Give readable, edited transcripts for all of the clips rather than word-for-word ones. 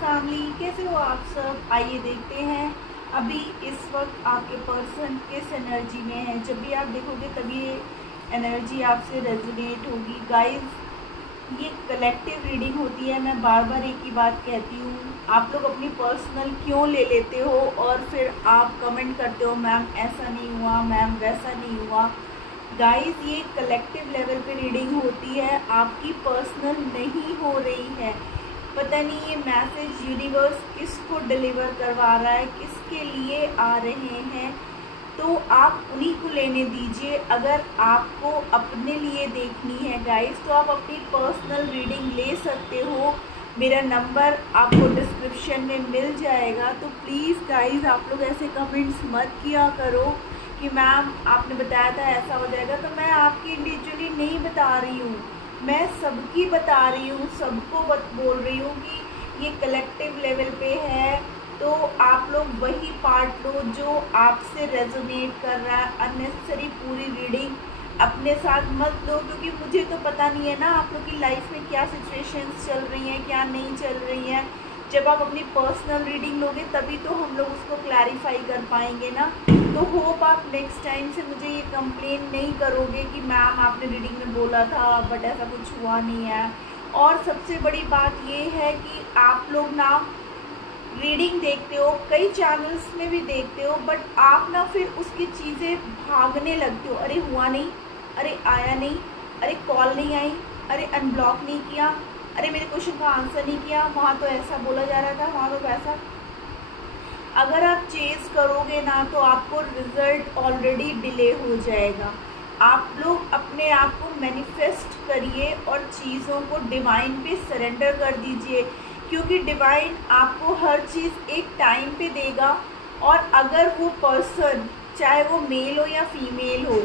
Family, कैसे हो आप सब। आइए देखते हैं अभी इस वक्त आपके पर्सन किस एनर्जी में है। जब भी आप देखोगे तभी ये एनर्जी आपसे रेजोनेट होगी। गाइस, ये कलेक्टिव रीडिंग होती है। मैं बार बार एक ही बात कहती हूँ, आप लोग अपनी पर्सनल क्यों ले लेते हो और फिर आप कमेंट करते हो मैम ऐसा नहीं हुआ, मैम वैसा नहीं हुआ। गाइस, ये कलेक्टिव लेवल पे रीडिंग होती है, आपकी पर्सनल नहीं हो रही है। पता नहीं ये मैसेज यूनिवर्स किसको डिलीवर करवा रहा है, किसके लिए आ रहे हैं, तो आप उन्हीं को लेने दीजिए। अगर आपको अपने लिए देखनी है गाइस, तो आप अपनी पर्सनल रीडिंग ले सकते हो। मेरा नंबर आपको डिस्क्रिप्शन में मिल जाएगा। तो प्लीज़ गाइस, आप लोग ऐसे कमेंट्स मत किया करो कि मैम आपने बताया था ऐसा हो जाएगा। तो मैं आपकी इंडिविजुअली नहीं बता रही हूँ, मैं सबकी बता रही हूँ, सबको बोल रही हूँ कि ये कलेक्टिव लेवल पे है। तो आप लोग वही पार्ट लो जो आपसे रेजोनेट कर रहा है। अननेसेसरी पूरी रीडिंग अपने साथ मत लो, क्योंकि मुझे तो पता नहीं है ना आप लोग की लाइफ में क्या सिचुएशंस चल रही हैं, क्या नहीं चल रही हैं। जब आप अपनी पर्सनल रीडिंग लोगे तभी तो हम लोग उसको क्लैरिफाई कर पाएंगे ना। तो होप आप नेक्स्ट टाइम से मुझे ये कंप्लेन नहीं करोगे कि मैम आपने रीडिंग में बोला था बट ऐसा कुछ हुआ नहीं है। और सबसे बड़ी बात ये है कि आप लोग ना रीडिंग देखते हो, कई चैनल्स में भी देखते हो, बट आप ना फिर उसकी चीज़ें भागने लगते हो। अरे हुआ नहीं, अरे आया नहीं, अरे कॉल नहीं आई, अरे अनब्लॉक नहीं किया, अरे मेरे क्वेश्चन का आंसर नहीं किया, वहाँ तो ऐसा बोला जा रहा था, वहाँ तो वैसा। अगर आप चेज करोगे ना तो आपको रिजल्ट ऑलरेडी डिले हो जाएगा। आप लोग अपने आप को मैनिफेस्ट करिए और चीज़ों को डिवाइन पे सरेंडर कर दीजिए, क्योंकि डिवाइन आपको हर चीज़ एक टाइम पे देगा। और अगर वो पर्सन, चाहे वो मेल हो या फीमेल हो,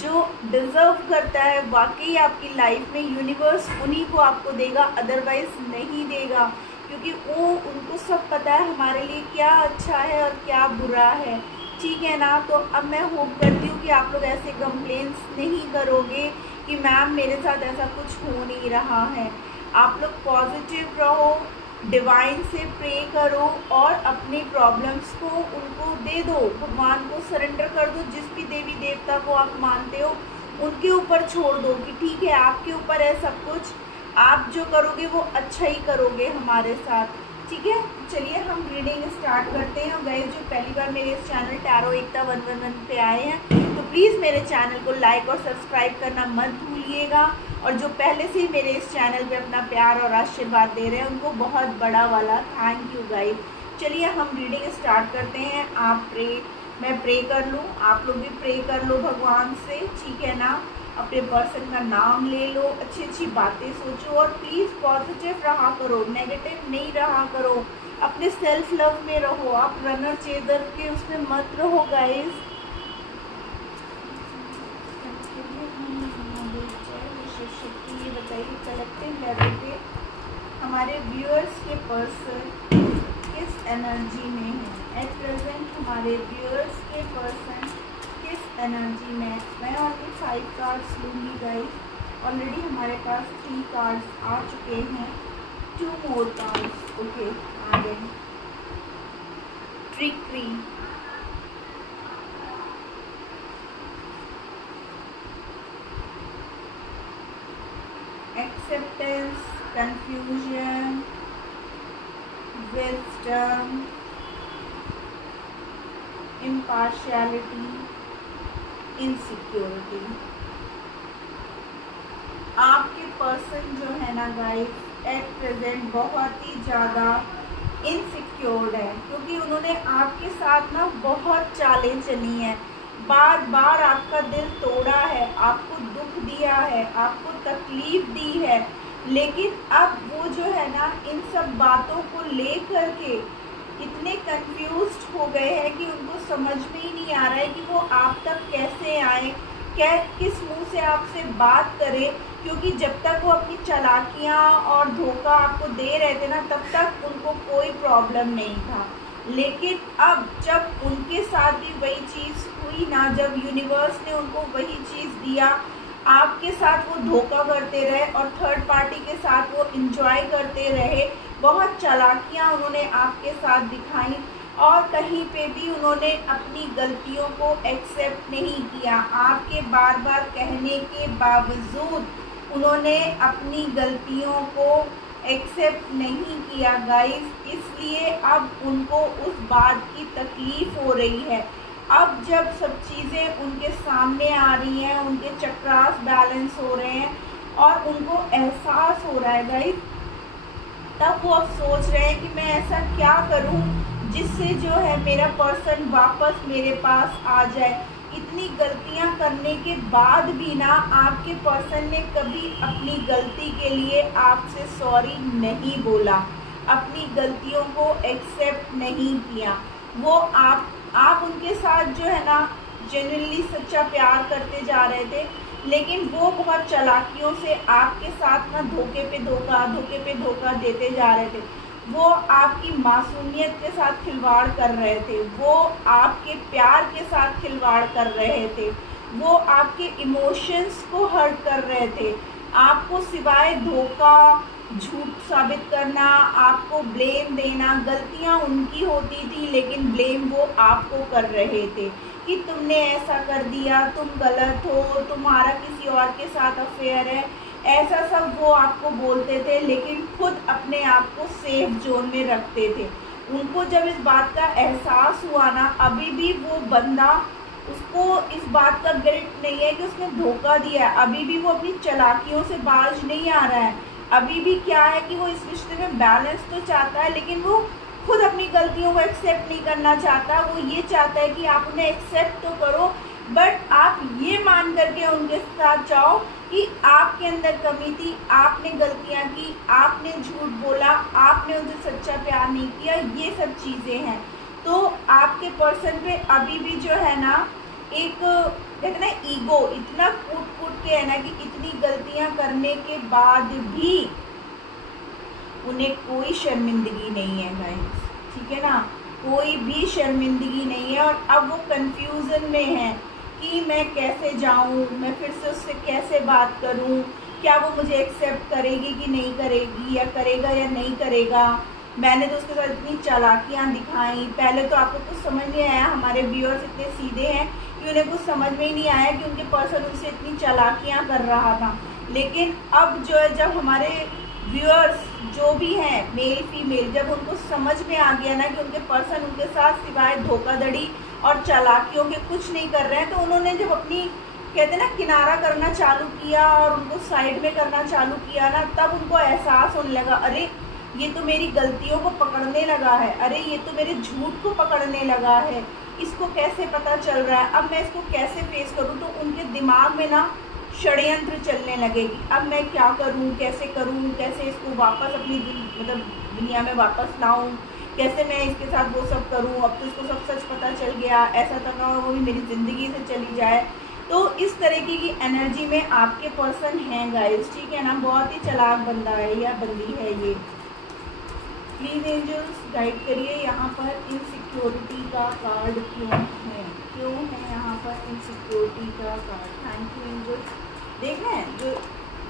जो डिज़र्व करता है वाकई आपकी लाइफ में, यूनिवर्स उन्हीं को आपको देगा, अदरवाइज नहीं देगा। क्योंकि वो उनको सब पता है हमारे लिए क्या अच्छा है और क्या बुरा है, ठीक है ना। तो अब मैं होप करती हूँ कि आप लोग ऐसे कंप्लेंट्स नहीं करोगे कि मैम मेरे साथ ऐसा कुछ हो नहीं रहा है। आप लोग पॉजिटिव रहो, डिवाइन से प्रे करो और अपनी प्रॉब्लम्स को उनको दे दो, भगवान को सरेंडर कर दो। जिस भी देवी देवता को आप मानते हो उनके ऊपर छोड़ दो कि ठीक है आपके ऊपर है सब कुछ, आप जो करोगे वो अच्छा ही करोगे हमारे साथ, ठीक है। चलिए हम रीडिंग स्टार्ट करते हैं। और गाइस, जो पहली बार मेरे इस चैनल टैरो एकता 111 पे आए हैं तो प्लीज़ मेरे चैनल को लाइक और सब्सक्राइब करना मत भूलिएगा। और जो पहले से ही मेरे इस चैनल पे अपना प्यार और आशीर्वाद दे रहे हैं उनको बहुत बड़ा वाला थैंक यू गाइस। चलिए हम रीडिंग स्टार्ट करते हैं। आप प्रे, मैं प्रे कर लूँ, आप लोग भी प्रे कर लो भगवान से, ठीक है ना। अपने पर्सन का नाम ले लो, अच्छी अच्छी बातें सोचो और प्लीज़ पॉजिटिव रहा करो, नेगेटिव नहीं रहा करो। अपने सेल्फ लव में रहो, आप रनर चेजर के उसमें मत रहो गाइस। ये बताइए कलेक्टिव लेवल पे हमारे व्यूअर्स के पर्सन किस एनर्जी में है एट प्रेजेंट। हमारे व्यूअर्स के पर्सन किस एनर्जी में। मैं ऑलरेडी 5 कार्ड्स लूँगी गाइस। ऑलरेडी हमारे पास 3 कार्ड्स आ चुके हैं, 2 मोर कार्ड्स ओके आ गए। Trickery, acceptance, confusion, wisdom, impartiality, insecurity. आपके पर्सन जो है ना गाइस एट प्रेजेंट बहुत ही ज़्यादा इनसिक्योर्ड है, क्योंकि उन्होंने आपके साथ ना बहुत चालें चली हैं, बार बार आपका दिल तोड़ा है, आपको दुख दिया है, आपको तकलीफ दी है। लेकिन अब वो जो है ना इन सब बातों को ले करके इतने कंफ्यूज्ड हो गए हैं कि उनको समझ में ही नहीं आ रहा है कि वो आप तक कैसे आए, क्या किस मुंह से आपसे बात करें। क्योंकि जब तक वो अपनी चालाकियाँ और धोखा आपको दे रहे थे ना तब तक उनको कोई प्रॉब्लम नहीं था। लेकिन अब जब उनके साथ भी वही चीज़ हुई ना, जब यूनिवर्स ने उनको वही चीज़ दिया, आपके साथ वो धोखा करते रहे और थर्ड पार्टी के साथ वो इंजॉय करते रहे, बहुत चालाकियां उन्होंने आपके साथ दिखाई और कहीं पे भी उन्होंने अपनी गलतियों को एक्सेप्ट नहीं किया। आपके बार बार कहने के बावजूद उन्होंने अपनी गलतियों को एक्सेप्ट नहीं किया गाइस, इसलिए अब उनको उस बात की तकलीफ हो रही है। अब जब सब चीज़ें उनके सामने आ रही हैं, उनके चक्रास बैलेंस हो रहे हैं और उनको एहसास हो रहा है गाइस, तब वो अब सोच रहे हैं कि मैं ऐसा क्या करूं जिससे जो है मेरा पर्सन वापस मेरे पास आ जाए। इतनी गलतियां करने के बाद भी ना आपके पर्सन ने कभी अपनी गलती के लिए आपसे सॉरी नहीं बोला, अपनी गलतियों को एक्सेप्ट नहीं किया। वो आप उनके साथ जो है ना जेन्युइनली सच्चा प्यार करते जा रहे थे, लेकिन वो बहुत चालाकियों से आपके साथ ना धोखे पे धोखा देते जा रहे थे। वो आपकी मासूमियत के साथ खिलवाड़ कर रहे थे, वो आपके प्यार के साथ खिलवाड़ कर रहे थे, वो आपके इमोशंस को हर्ट कर रहे थे। आपको सिवाय धोखा, झूठ साबित करना, आपको ब्लेम देना, गलतियां उनकी होती थी लेकिन ब्लेम वो आपको कर रहे थे कि तुमने ऐसा कर दिया, तुम गलत हो, तुम्हारा किसी और के साथ अफेयर है, ऐसा सब वो आपको बोलते थे, लेकिन खुद अपने आप को सेफ जोन में रखते थे। उनको जब इस बात का एहसास हुआ ना, अभी भी वो बंदा, उसको इस बात का गिल्ट नहीं है कि उसने धोखा दिया है, अभी भी वो अपनी चालाकियों से बाज नहीं आ रहा है। अभी भी क्या है कि वो इस रिश्ते में बैलेंस तो चाहता है, लेकिन वो खुद अपनी गलतियों को एक्सेप्ट नहीं करना चाहता। वो ये चाहता है कि आप उन्हें एक्सेप्ट तो करो, बट आप ये मान करके उनके साथ जाओ कि आपके अंदर कमी थी, आपने गलतियां की, आपने झूठ बोला, आपने उनसे सच्चा प्यार नहीं किया, ये सब चीज़ें हैं। तो आपके पर्सन पे अभी भी जो है ना एक कहते ना ईगो इतना कूट के है ना कि इतनी गलतियां करने के बाद भी उन्हें कोई शर्मिंदगी नहीं है गाइस, ठीक है ना, कोई भी शर्मिंदगी नहीं है। और अब वो कंफ्यूजन में है कि मैं कैसे जाऊं, मैं फिर से उससे कैसे बात करूं, क्या वो मुझे एक्सेप्ट करेगी कि नहीं करेगी, या करेगा या नहीं करेगा। मैंने तो उसके साथ इतनी चालाकियां दिखाई, पहले तो आपको कुछ समझ नहीं आया, हमारे व्यूअर्स इतने सीधे हैं कि उन्हें कुछ समझ में ही नहीं आया कि उनके पर्सन उनसे इतनी चालाकियां कर रहा था। लेकिन अब जो है, जब हमारे व्यूअर्स जो भी हैं मेल फीमेल, जब उनको समझ में आ गया ना कि उनके पर्सन उनके साथ सिवाय धोखाधड़ी और चालाकियों के कुछ नहीं कर रहे हैं, तो उन्होंने जब अपनी कहते ना किनारा करना चालू किया और उनको साइड में करना चालू किया ना, तब उनको एहसास होने लगा, अरे ये तो मेरी गलतियों को पकड़ने लगा है, अरे ये तो मेरे झूठ को पकड़ने लगा है, इसको कैसे पता चल रहा है, अब मैं इसको कैसे फेस करूं। तो उनके दिमाग में ना षड्यंत्र चलने लगेगी, अब मैं क्या करूं, कैसे इसको वापस अपनी दुनिया में वापस लाऊं, कैसे मैं इसके साथ वो सब करूं, अब तो इसको सब सच पता चल गया, ऐसा तो ना वो भी मेरी ज़िंदगी से चली जाए। तो इस तरीके की एनर्जी में आपके पर्सन हैं गाइस, ठीक है ना, बहुत ही चालाक बंदा है या बंदी है ये। प्लीज एंजल्स गाइड करिए, यहाँ पर इनसिक्योरिटी का कार्ड क्यों है यहाँ पर इनसिक्योरिटी का कार्ड। Thank you angels. देख रहे हैं, जो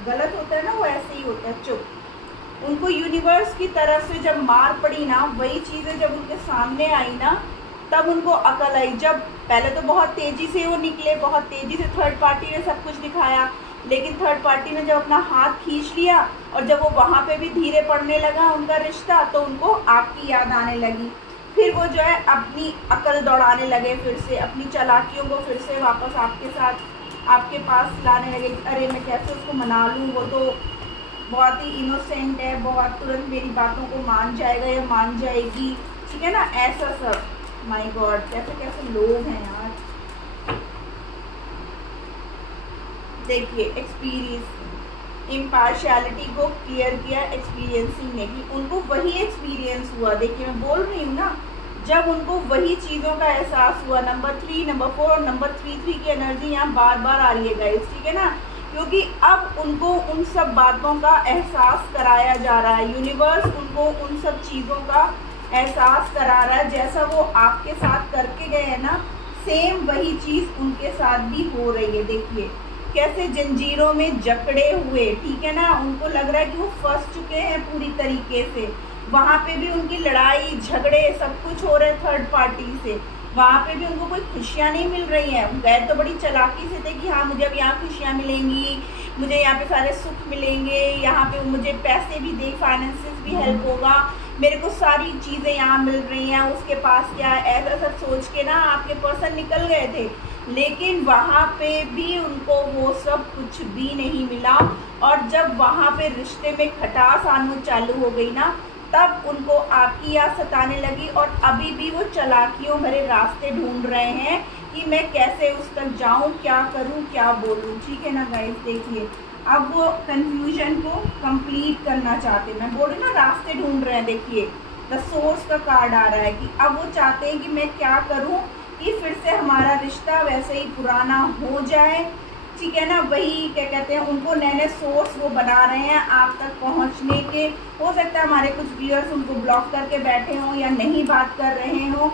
गलत होता है ना वो ऐसे ही होता है, चुप। उनको यूनिवर्स की तरफ से जब मार पड़ी ना, वही चीज़ें जब उनके सामने आई ना, तब उनको अकल आई। जब पहले तो बहुत तेज़ी से वो निकले, बहुत तेज़ी से थर्ड पार्टी ने सब कुछ दिखाया, लेकिन थर्ड पार्टी ने जब अपना हाथ खींच लिया और जब वो वहाँ पे भी धीरे पड़ने लगा उनका रिश्ता, तो उनको आपकी याद आने लगी। फिर वो जो है अपनी अकल दौड़ाने लगे, फिर से अपनी चालाकियों को फिर से वापस आपके साथ आपके पास लाने लगे। अरे मैं कैसे उसको मना लूँ, वो तो बहुत ही इनोसेंट है, बहुत तुरंत मेरी बातों को मान जाएगा या मान जाएगी, ठीक है ना, ऐसा सब। माय गॉड, कैसे कैसे लोग हैं यार। देखिए, एक्सपीरियंस, इम्पार्शियलिटी को क्लियर किया एक्सपीरियंसिंग ने कि उनको वही एक्सपीरियंस हुआ। देखिए मैं बोल रही हूँ ना, जब उनको वही चीज़ों का एहसास हुआ। नंबर 3, नंबर 4 और नंबर 3 की एनर्जी यहाँ बार बार आ रही है गाइस, ठीक है ना, क्योंकि अब उनको उन सब बातों का एहसास कराया जा रहा है। यूनिवर्स उनको उन सब चीज़ों का एहसास करा रहा है, जैसा वो आपके साथ करके गए हैं ना, सेम वही चीज़ उनके साथ भी हो रही है। देखिए कैसे जंजीरों में जकड़े हुए, ठीक है ना, उनको लग रहा है कि वो फंस चुके हैं पूरी तरीके से, वहाँ पे भी उनकी लड़ाई झगड़े सब कुछ हो रहे थर्ड पार्टी से, वहाँ पे भी उनको कोई खुशियाँ नहीं मिल रही हैं। गए तो बड़ी चालाकी से थे कि हाँ मुझे अब यहाँ खुशियाँ मिलेंगी, मुझे यहाँ पे सारे सुख मिलेंगे, यहाँ पे मुझे पैसे भी दे, फाइनेंसेस भी हेल्प होगा, मेरे को सारी चीज़ें यहाँ मिल रही हैं, उसके पास क्या है, ऐसा सब सोच के ना आपके पर्सन निकल गए थे। लेकिन वहाँ पे भी उनको वो सब कुछ भी नहीं मिला। और जब वहाँ पे रिश्ते में खटास आना चालू हो गई ना, तब उनको आपकी याद सताने लगी। और अभी भी वो चालाकियों भरे रास्ते ढूंढ रहे हैं कि मैं कैसे उस तक जाऊं, क्या करूं, क्या बोलूं। ठीक है ना गाइस, देखिए अब वो कंफ्यूजन को कंप्लीट करना चाहते हैं। मैं बोल रही ना रास्ते ढूंढ रहे हैं। देखिए द सोर्स का कार्ड आ रहा है कि अब वो चाहते हैं कि मैं क्या करूं कि फिर से हमारा रिश्ता वैसे ही पुराना हो जाए। ठीक है ना, वही क्या कहते हैं, उनको नए नए सोर्स वो बना रहे हैं आप तक पहुंचने के। हो सकता है हमारे कुछ व्यूअर्स उनको ब्लॉक करके बैठे हों या नहीं बात कर रहे हों,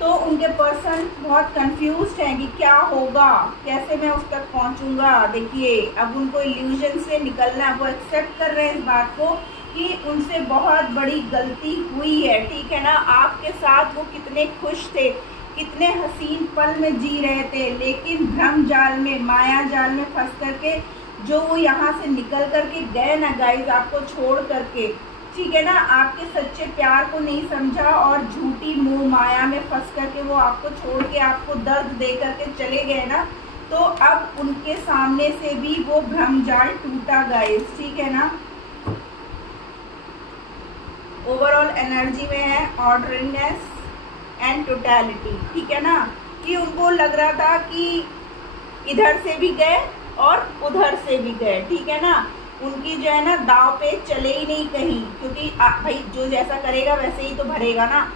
तो उनके पर्सन बहुत कंफ्यूज्ड हैं कि क्या होगा, कैसे मैं उस तक पहुंचूंगा। देखिए अब उनको इल्यूजन से निकलना है, वो एक्सेप्ट कर रहे हैं इस बात को कि उनसे बहुत बड़ी गलती हुई है। ठीक है ना, आपके साथ वो कितने खुश थे, कितने हसीन पल में जी रहे थे, लेकिन भ्रम जाल में, माया जाल में फंस करके जो वो यहाँ से निकल करके गए ना गाइस, आपको छोड़ करके। ठीक है ना, आपके सच्चे प्यार को नहीं समझा और झूठी मोह माया में फंस करके वो आपको छोड़ के आपको दर्द दे करके चले गए ना, तो अब उनके सामने से भी वो भ्रम जाल टूटा गाइस। ठीक है ना, ओवरऑल एनर्जी में है ऑर्डरिंगनेस एंड टोटलिटी। ठीक है ना, कि उनको लग रहा था कि इधर से भी गए और उधर से भी गए। ठीक है ना, उनकी जो है ना दाव पे चले ही नहीं कहीं, क्योंकि भाई जो जैसा करेगा वैसे ही तो भरेगा ना।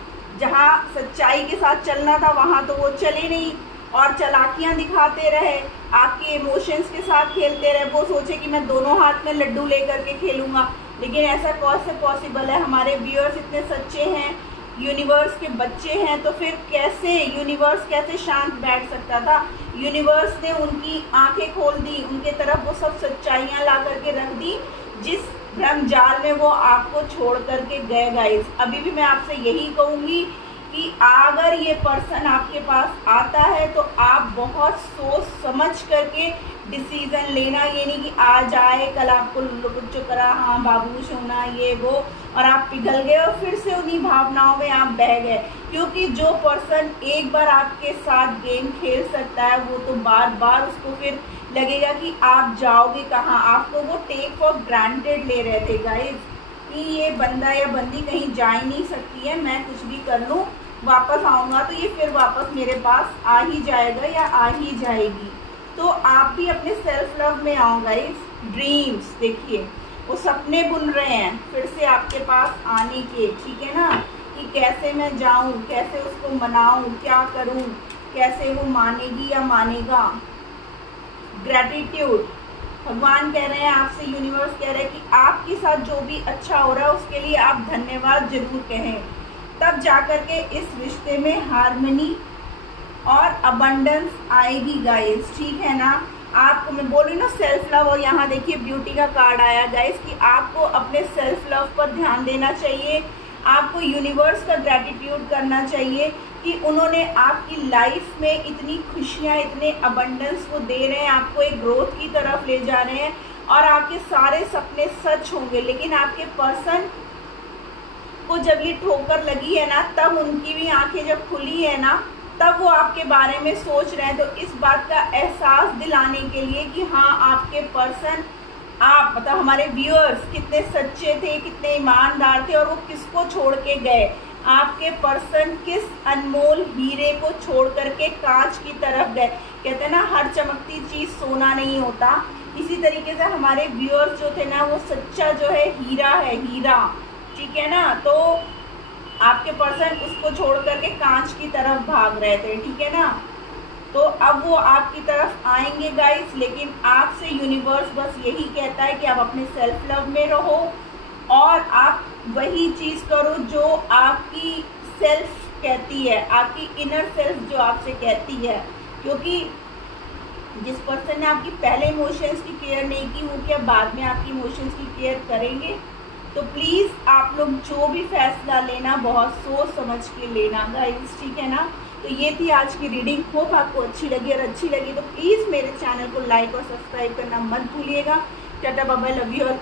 जहाँ सच्चाई के साथ चलना था वहाँ तो वो चले नहीं और चालाकियाँ दिखाते रहे, आपके इमोशंस के साथ खेलते रहे। वो सोचे कि मैं दोनों हाथ में लड्डू लेकर के खेलूंगा, लेकिन ऐसा कैसे पॉसिबल है। हमारे व्यूअर्स इतने सच्चे हैं, यूनिवर्स के बच्चे हैं, तो फिर कैसे यूनिवर्स कैसे शांत बैठ सकता था। यूनिवर्स ने उनकी आंखें खोल दी, उनके तरफ वो सब सच्चाइयाँ ला करके रख दी जिस भ्रम जाल में वो आपको छोड़ करके गए गाइस। अभी भी मैं आपसे यही कहूँगी कि अगर ये पर्सन आपके पास आता है तो आप बहुत सोच समझ करके डिसीजन लेना। ये नहीं कि आज आए कल आपको कुछ करा, हाँ बाबू सोना ये वो, और आप पिघल गए और फिर से उन्हीं भावनाओं में आप बह गए। क्योंकि जो पर्सन एक बार आपके साथ गेम खेल सकता है वो तो बार बार उसको फिर लगेगा कि आप जाओगे कहाँ। आपको वो टेक फॉर ग्रांटेड ले रहे थे गाइस कि ये बंदा या बंदी कहीं जा ही नहीं सकती है, मैं कुछ भी कर लूँ वापस आऊँगा तो ये फिर वापस मेरे पास आ ही जाएगा या आ ही जाएगी। तो आप भी अपने सेल्फ लव में आओ गाइस। ड्रीम्स देखिए वो सपने बुन रहे हैं फिर से आपके पास आने के। ठीक है ना, कि कैसे मैं जाऊं, कैसे उसको मनाऊं, क्या करूं, कैसे वो मानेगी या मानेगा। ग्रेटिट्यूड, भगवान कह रहे हैं आपसे, यूनिवर्स कह रहे हैं कि आपके साथ जो भी अच्छा हो रहा है उसके लिए आप धन्यवाद जरूर कहें, तब जाकर के इस रिश्ते में हार्मनी और अबंडेंस आएगी गाइस। ठीक है ना, आपको मैं बोल रही हूँ ना सेल्फ लव, और यहाँ देखिए ब्यूटी का कार्ड आया गाइस कि आपको अपने सेल्फ लव पर ध्यान देना चाहिए। आपको यूनिवर्स का ग्रेटिट्यूड करना चाहिए कि उन्होंने आपकी लाइफ में इतनी खुशियाँ, इतने अबंडेंस वो दे रहे हैं, आपको एक ग्रोथ की तरफ ले जा रहे हैं और आपके सारे सपने सच होंगे। लेकिन आपके पर्सन को जब ये ठोकर लगी है ना, तब उनकी भी आंखें जब खुली है ना, तब वो आपके बारे में सोच रहे हैं। तो इस बात का एहसास दिलाने के लिए कि हाँ आपके पर्सन, आप मतलब हमारे व्यूअर्स कितने सच्चे थे, कितने ईमानदार थे और वो किसको छोड़ के गए। आपके पर्सन किस अनमोल हीरे को छोड़ करके कांच की तरफ गए। कहते हैं ना हर चमकती चीज सोना नहीं होता, इसी तरीके से हमारे व्यूअर्स जो थे ना वो सच्चा जो है हीरा है, हीरा। ठीक है ना, तो आपके पर्सन उसको छोड़ करके कांच की तरफ भाग रहे थे। ठीक है ना, तो अब वो आपकी तरफ आएंगे गाइस। लेकिन आपसे यूनिवर्स बस यही कहता है कि आप अपने सेल्फ लव में रहो और आप वही चीज करो जो आपकी सेल्फ कहती है, आपकी इनर सेल्फ जो आपसे कहती है। क्योंकि जिस पर्सन ने आपकी पहले इमोशंस की केयर नहीं की, वो क्या बाद में आपकी इमोशंस की केयर करेंगे? तो प्लीज़ आप लोग जो भी फैसला लेना बहुत सोच समझ के लेना गाइस, ठीक है ना। तो ये थी आज की रीडिंग। होप आपको अच्छी लगी, और अच्छी लगी तो प्लीज़ मेरे चैनल को लाइक और सब्सक्राइब करना मत भूलिएगा। Tata bye bye, love you और